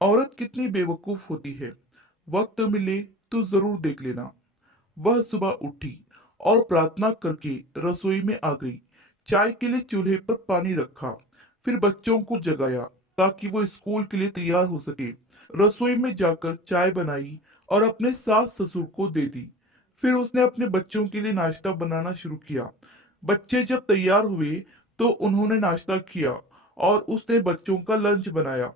औरत कितनी बेवकूफ होती है। वक्त मिले तो जरूर देख लेना। वह सुबह उठी और प्रार्थना करके रसोई में आ गई। चाय के लिए चूल्हे पर पानी रखा, फिर बच्चों को जगाया ताकि वो स्कूल के लिए तैयार हो सके। रसोई में जाकर चाय बनाई और अपने सास ससुर को दे दी। फिर उसने अपने बच्चों के लिए नाश्ता बनाना शुरू किया। बच्चे जब तैयार हुए तो उन्होंने नाश्ता किया और उसने बच्चों का लंच बनाया।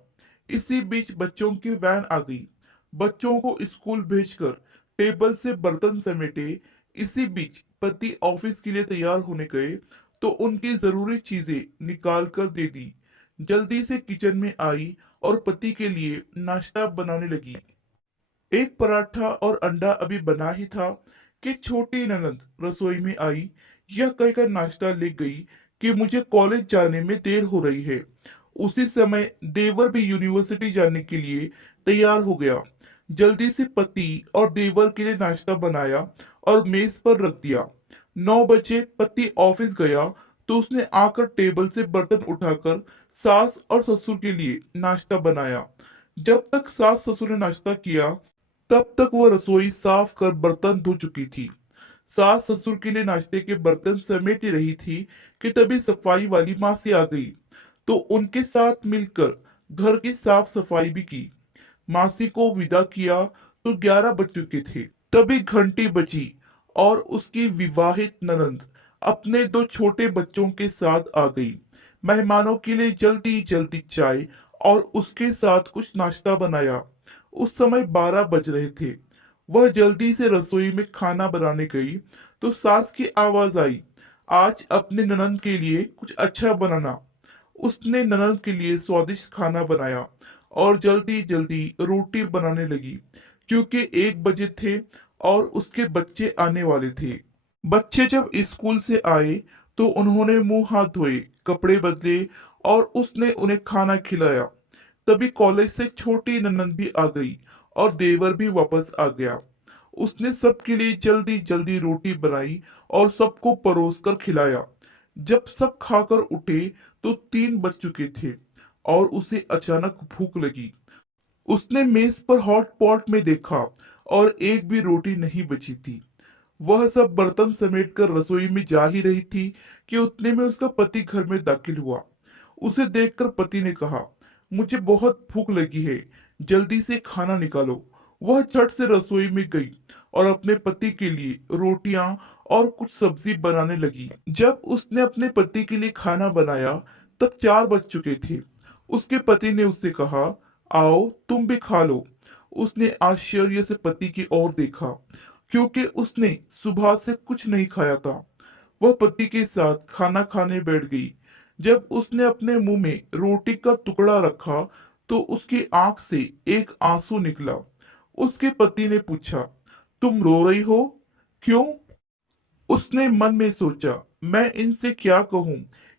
इसी बीच बच्चों की वैन आ गई। बच्चों को स्कूल भेजकर टेबल से बर्तन समेटे। इसी बीच पति ऑफिस के लिए तैयार होने गए तो उनकी जरूरी चीजें निकाल कर दे दी। जल्दी से किचन में आई और पति के लिए नाश्ता बनाने लगी। एक पराठा और अंडा अभी बना ही था कि छोटी ननद रसोई में आई। यह कहकर नाश्ता ले गई कि मुझे कॉलेज जाने में देर हो रही है। उसी समय देवर भी यूनिवर्सिटी जाने के लिए तैयार हो गया। जल्दी से पति और देवर के लिए नाश्ता बनाया और मेज पर रख दिया। 9 बजे पति ऑफिस गया तो उसने आकर टेबल से बर्तन उठाकर सास और ससुर के लिए नाश्ता बनाया। जब तक सास ससुर ने नाश्ता किया तब तक वो रसोई साफ कर बर्तन धो चुकी थी। सास ससुर के लिए नाश्ते के बर्तन समेट ही रही थी कि तभी सफाई वाली मासी आ गई तो उनके साथ मिलकर घर की साफ सफाई भी की। मासी को विदा किया तो 11 बज चुके थे। तभी घंटी बजी और उसकी विवाहित ननंद अपने 2 छोटे बच्चों के साथ आ गई। मेहमानों के लिए जल्दी जल्दी चाय और उसके साथ कुछ नाश्ता बनाया। उस समय 12 बज रहे थे। वह जल्दी से रसोई में खाना बनाने गई तो सास की आवाज आई, आज अपने ननंद के लिए कुछ अच्छा बनाना। उसने ननंद के लिए स्वादिष्ट खाना बनाया और जल्दी जल्दी रोटी बनाने लगी क्योंकि 1 बजे थे और उसके बच्चे आने वाले थे। बच्चे जब स्कूल से आए तो उन्होंने मुंह हाथ धोए, कपड़े बदले और उसने उन्हें खाना खिलाया। तभी कॉलेज से छोटी ननंद भी आ गई और देवर भी वापस आ गया। उसने सबके लिए जल्दी जल्दी रोटी बनाई और सबको परोस कर खिलाया। जब सब खाकर उठे तो 3 बज चुके थे और उसे अचानक भूख लगी। उसने मेज पर हॉट पॉट में देखा और एक भी रोटी नहीं बची थी। वह सब बर्तन समेट कर रसोई में जा ही रही थी कि उतने में उसका पति घर में दाखिल हुआ। उसे देखकर पति ने कहा, मुझे बहुत भूख लगी है, जल्दी से खाना निकालो। वह झट से रसोई में गई और अपने पति के लिए रोटियां और कुछ सब्जी बनाने लगी। जब उसने अपने पति के लिए खाना बनाया तब 4 बज चुके थे। उसके पति ने उससे कहा, आओ तुम भी खा लो। उसने आश्चर्य से पति की ओर देखा क्योंकि उसने सुबह से कुछ नहीं खाया था। वह पति के साथ खाना खाने बैठ गई। जब उसने अपने मुंह में रोटी का टुकड़ा रखा तो उसकी आंख से एक आंसू निकला। उसके पति ने पूछा, तुम रो रही हो? क्यों? उसने मन में सोचा, मैं इनसे क्या कहूं?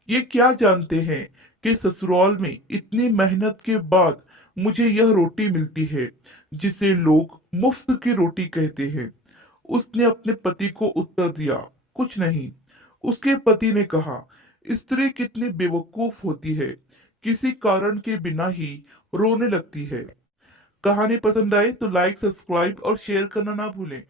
ये क्या जानते हैं कि ससुराल में इतनी मेहनत के बाद मुझे यह रोटी मिलती है जिसे लोग मुफ्त की रोटी कहते हैं। उसने अपने पति को उत्तर दिया, कुछ नहीं। उसके पति ने कहा, स्त्री कितनी बेवकूफ होती है, किसी कारण के बिना ही रोने लगती है। कहानी पसंद आए तो लाइक, सब्सक्राइब और शेयर करना ना भूलें।